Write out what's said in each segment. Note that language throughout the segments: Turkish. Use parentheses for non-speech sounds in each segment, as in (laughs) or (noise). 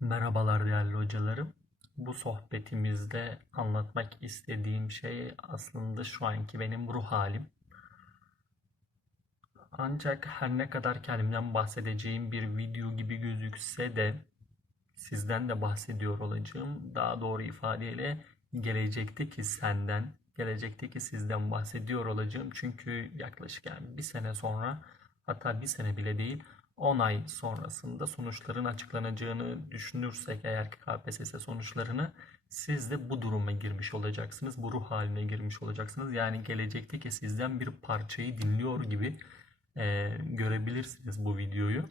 Merhabalar değerli hocalarım. Bu sohbetimizde anlatmak istediğim şey aslında şu anki benim ruh halim. Ancak her ne kadar kendimden bahsedeceğim bir video gibi gözükse de sizden de bahsediyor olacağım. Daha doğru ifadeyle gelecekteki senden, gelecekteki sizden bahsediyor olacağım. Çünkü yaklaşık yani bir sene sonra hatta bir sene bile değil 10 ay sonrasında sonuçların açıklanacağını düşünürsek eğer ki KPSS sonuçlarını siz de bu duruma girmiş olacaksınız. Bu ruh haline girmiş olacaksınız. Yani gelecekteki sizden bir parçayı dinliyor gibi e, görebilirsiniz bu videoyu.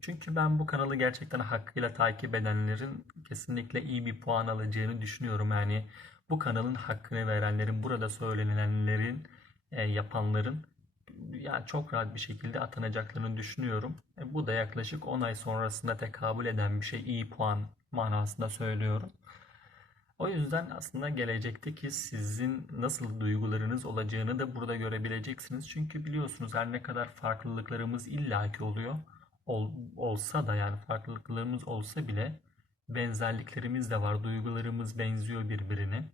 Çünkü ben bu kanalı gerçekten hakkıyla takip edenlerin kesinlikle iyi bir puan alacağını düşünüyorum. Yani bu kanalın hakkını verenlerin, burada söylenilenlerin, e, yapanların yani çok rahat bir şekilde atanacaklarını düşünüyorum. E, bu da yaklaşık 10 ay sonrasında tekabül eden bir şey. İyi puan manasında söylüyorum. O yüzden aslında gelecekteki sizin nasıl duygularınız olacağını da burada görebileceksiniz. Çünkü biliyorsunuz her ne kadar farklılıklarımız illaki oluyor. Ol, olsa da yani farklılıklarımız olsa bile benzerliklerimiz de var. Duygularımız benziyor birbirine.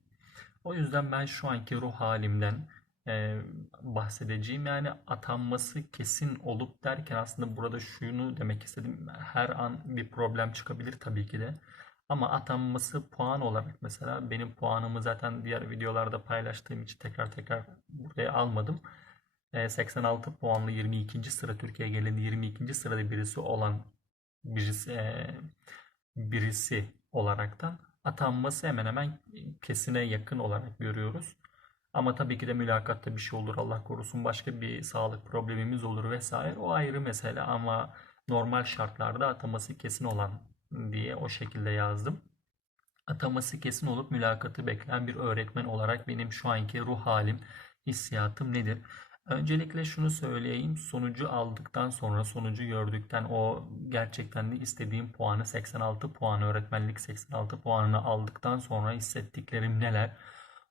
O yüzden ben şu anki ruh halimden e, bahsedeceğim. Yani atanması kesin olup derken aslında burada şunu demek istedim. Her an bir problem çıkabilir tabii ki de. Ama atanması puan olarak mesela benim puanımı zaten diğer videolarda paylaştığım için tekrar tekrar buraya almadım. E, 86 puanlı 22. sıra Türkiye genelinde 22. sırada birisi olan birisi e, birisi olaraktan atanması hemen hemen kesine yakın olarak görüyoruz. Ama tabii ki de mülakatta bir şey olur Allah korusun başka bir sağlık problemimiz olur vesaire o ayrı mesele ama normal şartlarda ataması kesin olan diye o şekilde yazdım. Ataması kesin olup mülakatı bekleyen bir öğretmen olarak benim şu anki ruh halim, hissiyatım nedir? Öncelikle şunu söyleyeyim. Sonucu aldıktan sonra, sonucu gördükten o gerçekten de istediğim puanı 86 puanı, öğretmenlik 86 puanını aldıktan sonra hissettiklerim neler?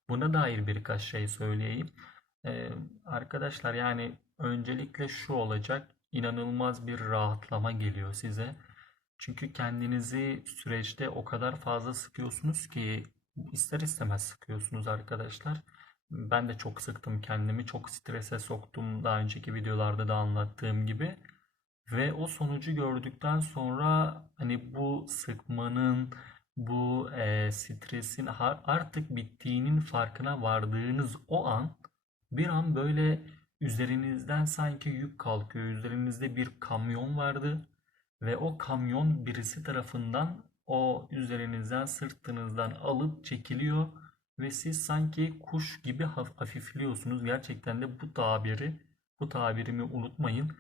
Buna dair birkaç şey söyleyeyim. Ee, arkadaşlar yani öncelikle şu olacak. inanılmaz bir rahatlama geliyor size. Çünkü kendinizi süreçte o kadar fazla sıkıyorsunuz ki ister istemez sıkıyorsunuz arkadaşlar. Ben de çok sıktım kendimi. Çok strese soktum daha önceki videolarda da anlattığım gibi. Ve o sonucu gördükten sonra hani bu sıkmanın, bu e, stresin artık bittiğinin farkına vardığınız o an bir an böyle üzerinizden sanki yük kalkıyor. Üzerinizde bir kamyon vardı ve o kamyon birisi tarafından o üzerinizden sırtınızdan alıp çekiliyor ve siz sanki kuş gibi hafifliyorsunuz. Gerçekten de bu tabiri, bu tabirimi unutmayın.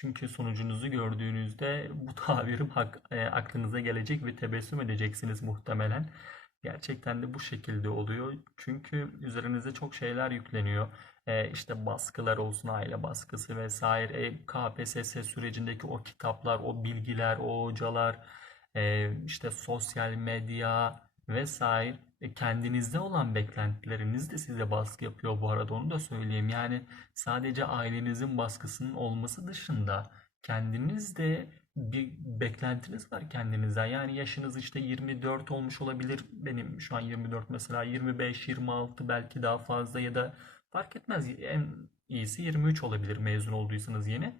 Çünkü sonucunuzu gördüğünüzde bu tabirim e, aklınıza gelecek ve tebessüm edeceksiniz muhtemelen. Gerçekten de bu şekilde oluyor. Çünkü üzerinize çok şeyler yükleniyor. E, işte baskılar olsun, aile baskısı vesaire. E, KPSS sürecindeki o kitaplar, o bilgiler, o hocalar, e, işte sosyal medya vesaire. E, kendinizde olan beklentileriniz de size baskı yapıyor bu arada onu da söyleyeyim. Yani sadece ailenizin baskısının olması dışında kendiniz de bir beklentiniz var kendinizden. Yani yaşınız işte 24 olmuş olabilir. Benim şu an 24 mesela 25, 26 belki daha fazla ya da fark etmez. En iyisi 23 olabilir mezun olduysanız yeni.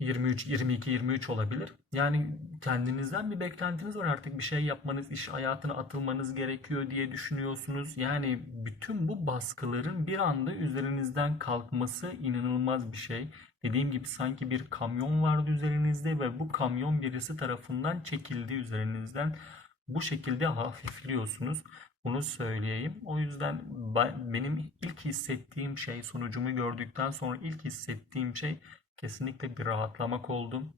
23, 22, 23 olabilir. Yani kendinizden bir beklentiniz var artık bir şey yapmanız, iş hayatına atılmanız gerekiyor diye düşünüyorsunuz. Yani bütün bu baskıların bir anda üzerinizden kalkması inanılmaz bir şey. Dediğim gibi sanki bir kamyon vardı üzerinizde ve bu kamyon birisi tarafından çekildi üzerinizden. Bu şekilde hafifliyorsunuz. Bunu söyleyeyim. O yüzden benim ilk hissettiğim şey sonucumu gördükten sonra ilk hissettiğim şey kesinlikle bir rahatlamak oldum.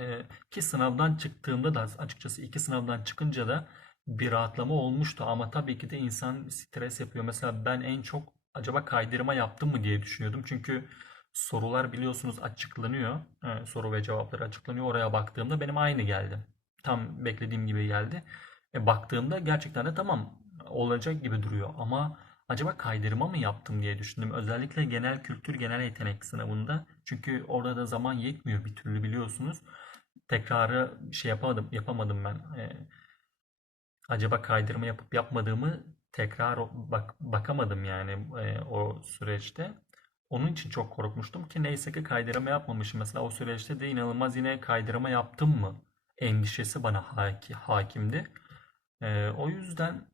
Ee, ki sınavdan çıktığımda da açıkçası iki sınavdan çıkınca da bir rahatlama olmuştu ama tabii ki de insan stres yapıyor. Mesela ben en çok acaba kaydırma yaptım mı diye düşünüyordum. Çünkü sorular biliyorsunuz açıklanıyor. Ee, soru ve cevapları açıklanıyor. Oraya baktığımda benim aynı geldi. Tam beklediğim gibi geldi. E, baktığımda gerçekten de tamam olacak gibi duruyor ama acaba kaydırma mı yaptım diye düşündüm. Özellikle genel kültür, genel yetenek sınavında. Çünkü orada da zaman yetmiyor bir türlü biliyorsunuz. tekrarı şey yapamadım yapamadım ben. E, acaba kaydırma yapıp yapmadığımı tekrar bak bakamadım yani e, o süreçte. Onun için çok korkmuştum ki neyse ki kaydırma yapmamışım. Mesela o süreçte de inanılmaz yine kaydırma yaptım mı endişesi bana haki, hakimdi. E, o yüzden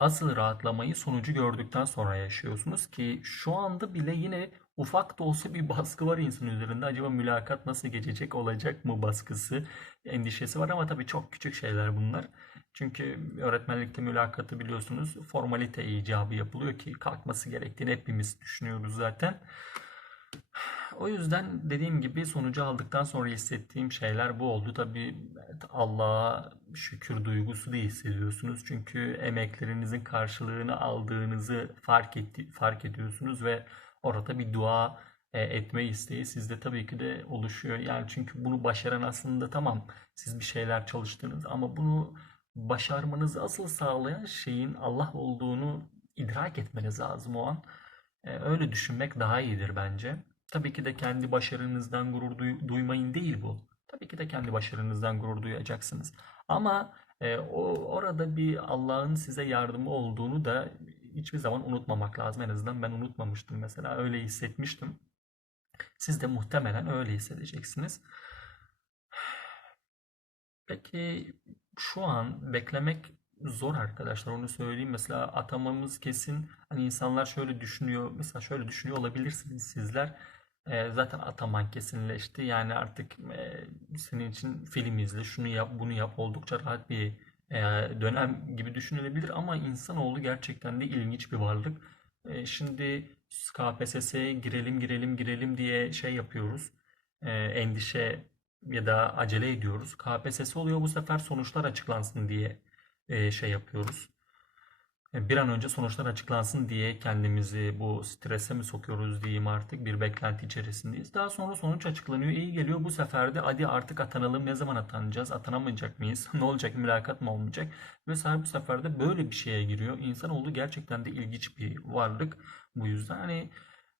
asıl rahatlamayı sonucu gördükten sonra yaşıyorsunuz ki şu anda bile yine ufak da olsa bir baskı var insan üzerinde. Acaba mülakat nasıl geçecek olacak mı baskısı, endişesi var ama tabii çok küçük şeyler bunlar. Çünkü öğretmenlikte mülakatı biliyorsunuz formalite icabı yapılıyor ki kalkması gerektiğini hepimiz düşünüyoruz zaten. O yüzden dediğim gibi sonucu aldıktan sonra hissettiğim şeyler bu oldu. Tabii Allah'a şükür duygusu da hissediyorsunuz. Çünkü emeklerinizin karşılığını aldığınızı fark etti, fark ediyorsunuz ve orada bir dua e, etme isteği sizde tabii ki de oluşuyor. Yani çünkü bunu başaran aslında tamam siz bir şeyler çalıştınız ama bunu başarmanızı asıl sağlayan şeyin Allah olduğunu idrak etmeniz lazım o an. E, öyle düşünmek daha iyidir bence. Tabii ki de kendi başarınızdan gurur duy- duymayın değil bu. Tabii ki de kendi başarınızdan gurur duyacaksınız. Ama e, o orada bir Allah'ın size yardımı olduğunu da hiçbir zaman unutmamak lazım. En azından ben unutmamıştım mesela. Öyle hissetmiştim. Siz de muhtemelen öyle hissedeceksiniz. Peki şu an beklemek zor arkadaşlar. Onu söyleyeyim. Mesela atamamız kesin. Hani insanlar şöyle düşünüyor. Mesela şöyle düşünüyor olabilirsiniz sizler. Ee, zaten ataman kesinleşti. Yani artık e, senin için film izle, şunu yap, bunu yap. Oldukça rahat bir e, dönem gibi düşünülebilir. Ama insanoğlu gerçekten de ilginç bir varlık. E, şimdi KPSS'ye girelim, girelim, girelim diye şey yapıyoruz. E, endişe ya da acele ediyoruz. KPSS oluyor bu sefer sonuçlar açıklansın diye e, şey yapıyoruz. E, Bir an önce sonuçlar açıklansın diye kendimizi bu strese mi sokuyoruz diyeyim artık bir beklenti içerisindeyiz. Daha sonra sonuç açıklanıyor, iyi geliyor. Bu sefer de hadi artık atanalım. Ne zaman atanacağız? Atanamayacak mıyız? (laughs) Ne olacak? Mülakat mı olmayacak? Vesaire bu sefer de böyle bir şeye giriyor. İnsanoğlu gerçekten de ilginç bir varlık. Bu yüzden hani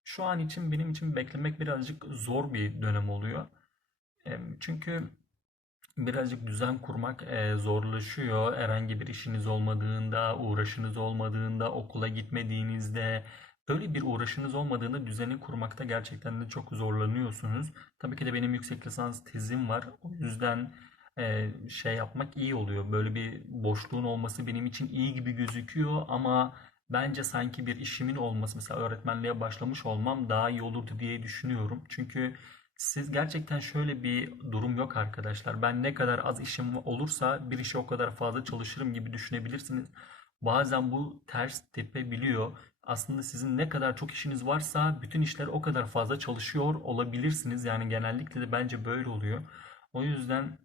şu an için benim için beklemek birazcık zor bir dönem oluyor. Çünkü birazcık düzen kurmak e, zorlaşıyor. Herhangi bir işiniz olmadığında, uğraşınız olmadığında, okula gitmediğinizde, böyle bir uğraşınız olmadığında düzeni kurmakta gerçekten de çok zorlanıyorsunuz. Tabii ki de benim yüksek lisans tezim var. O yüzden e, şey yapmak iyi oluyor. Böyle bir boşluğun olması benim için iyi gibi gözüküyor ama bence sanki bir işimin olması, mesela öğretmenliğe başlamış olmam daha iyi olurdu diye düşünüyorum. Çünkü siz gerçekten şöyle bir durum yok arkadaşlar. Ben ne kadar az işim olursa bir işe o kadar fazla çalışırım gibi düşünebilirsiniz. Bazen bu ters tepebiliyor. Aslında sizin ne kadar çok işiniz varsa bütün işler o kadar fazla çalışıyor olabilirsiniz. Yani genellikle de bence böyle oluyor. O yüzden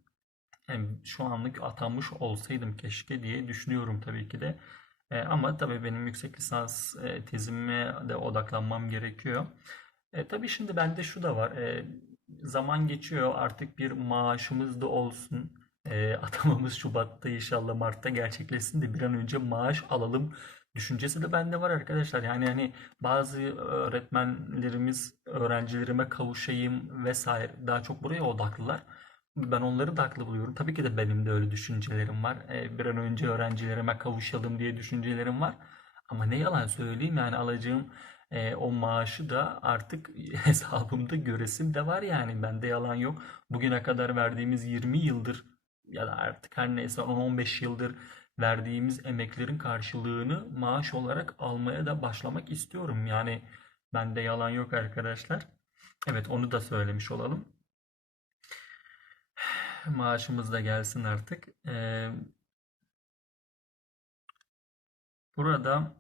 yani şu anlık atanmış olsaydım keşke diye düşünüyorum tabii ki de. E, ama tabii benim yüksek lisans e, tezime de odaklanmam gerekiyor. E, tabii şimdi bende şu da var. E, zaman geçiyor artık bir maaşımız da olsun. E, (laughs) atamamız Şubat'ta inşallah Mart'ta gerçekleşsin de bir an önce maaş alalım düşüncesi de bende var arkadaşlar. Yani hani bazı öğretmenlerimiz öğrencilerime kavuşayım vesaire daha çok buraya odaklılar. Ben onları da haklı buluyorum. Tabii ki de benim de öyle düşüncelerim var. E, bir an önce öğrencilerime kavuşalım diye düşüncelerim var. Ama ne yalan söyleyeyim yani alacağım e, o maaşı da artık (laughs) hesabımda göresim de var yani. Bende yalan yok. Bugüne kadar verdiğimiz 20 yıldır ya da artık her neyse 10-15 yıldır verdiğimiz emeklerin karşılığını maaş olarak almaya da başlamak istiyorum. Yani bende yalan yok arkadaşlar. Evet onu da söylemiş olalım. (sighs) Maaşımız da gelsin artık. Ee, burada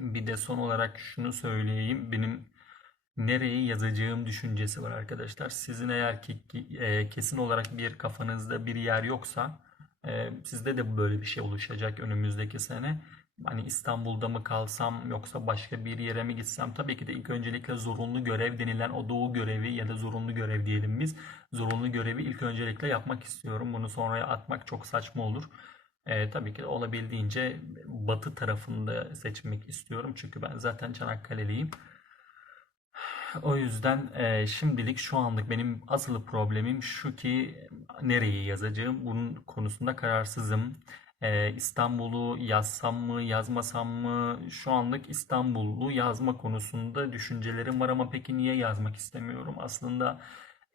bir de son olarak şunu söyleyeyim. Benim nereye yazacağım düşüncesi var arkadaşlar. Sizin eğer ki e, kesin olarak bir kafanızda bir yer yoksa e, sizde de böyle bir şey oluşacak önümüzdeki sene. Hani İstanbul'da mı kalsam yoksa başka bir yere mi gitsem? Tabii ki de ilk öncelikle zorunlu görev denilen o doğu görevi ya da zorunlu görev diyelim biz. Zorunlu görevi ilk öncelikle yapmak istiyorum. Bunu sonraya atmak çok saçma olur. E, tabii ki olabildiğince batı tarafında seçmek istiyorum. Çünkü ben zaten Çanakkale'liyim. O yüzden e, şimdilik şu anlık benim asıl problemim şu ki nereyi yazacağım bunun konusunda kararsızım. E, İstanbul'u yazsam mı yazmasam mı şu anlık İstanbul'u yazma konusunda düşüncelerim var ama peki niye yazmak istemiyorum? Aslında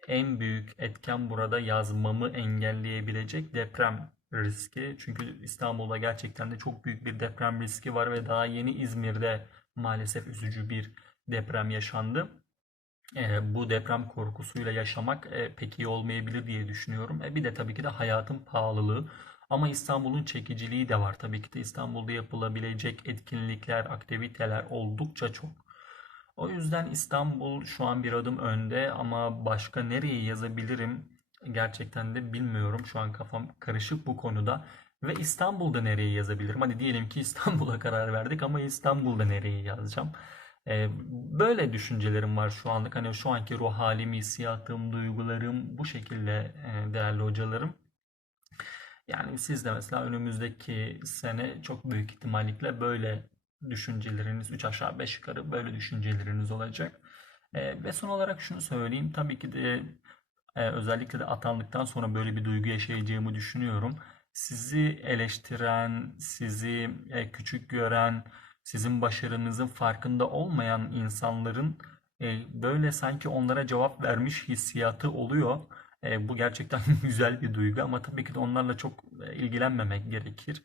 en büyük etken burada yazmamı engelleyebilecek deprem riski. Çünkü İstanbul'da gerçekten de çok büyük bir deprem riski var ve daha yeni İzmir'de maalesef üzücü bir deprem yaşandı. E, bu deprem korkusuyla yaşamak e, pek iyi olmayabilir diye düşünüyorum. E, bir de tabii ki de hayatın pahalılığı. Ama İstanbul'un çekiciliği de var. Tabii ki de İstanbul'da yapılabilecek etkinlikler, aktiviteler oldukça çok. O yüzden İstanbul şu an bir adım önde ama başka nereye yazabilirim gerçekten de bilmiyorum. Şu an kafam karışık bu konuda. Ve İstanbul'da nereye yazabilirim? Hadi diyelim ki İstanbul'a (laughs) karar verdik ama İstanbul'da nereye yazacağım? Ee, böyle düşüncelerim var şu anlık. Hani şu anki ruh halim, hissiyatım, duygularım bu şekilde e, değerli hocalarım. Yani siz de mesela önümüzdeki sene çok büyük ihtimalle böyle düşünceleriniz 3 aşağı 5 yukarı böyle düşünceleriniz olacak. Ee, ve son olarak şunu söyleyeyim. Tabii ki de e, özellikle de atandıktan sonra böyle bir duygu yaşayacağımı düşünüyorum. Sizi eleştiren, sizi e, küçük gören, sizin başarınızın farkında olmayan insanların e, böyle sanki onlara cevap vermiş hissiyatı oluyor. Bu gerçekten (laughs) güzel bir duygu ama tabii ki de onlarla çok ilgilenmemek gerekir.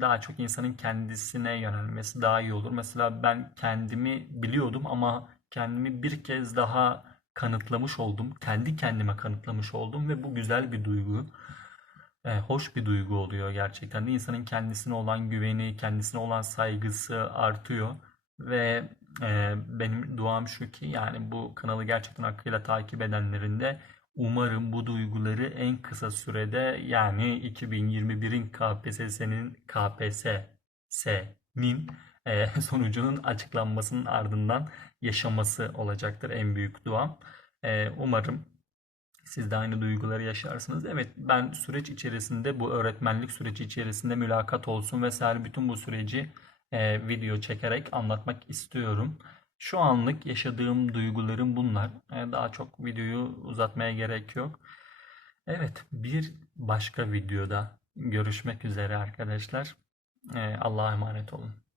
Daha çok insanın kendisine yönelmesi daha iyi olur. Mesela ben kendimi biliyordum ama kendimi bir kez daha kanıtlamış oldum. Kendi kendime kanıtlamış oldum ve bu güzel bir duygu. E, hoş bir duygu oluyor gerçekten de. İnsanın kendisine olan güveni, kendisine olan saygısı artıyor. Ve e, benim duam şu ki yani bu kanalı gerçekten hakkıyla takip edenlerin de umarım bu duyguları en kısa sürede yani 2021'in KPSS'nin KPSS'nin e, (laughs) sonucunun açıklanmasının ardından yaşaması olacaktır en büyük duam. E, umarım siz de aynı duyguları yaşarsınız. Evet ben süreç içerisinde bu öğretmenlik süreci içerisinde mülakat olsun vesaire bütün bu süreci e, video çekerek anlatmak istiyorum. Şu anlık yaşadığım duygularım bunlar. E, daha çok videoyu uzatmaya gerek yok. Evet bir başka videoda görüşmek üzere arkadaşlar. E, Allah'a emanet olun.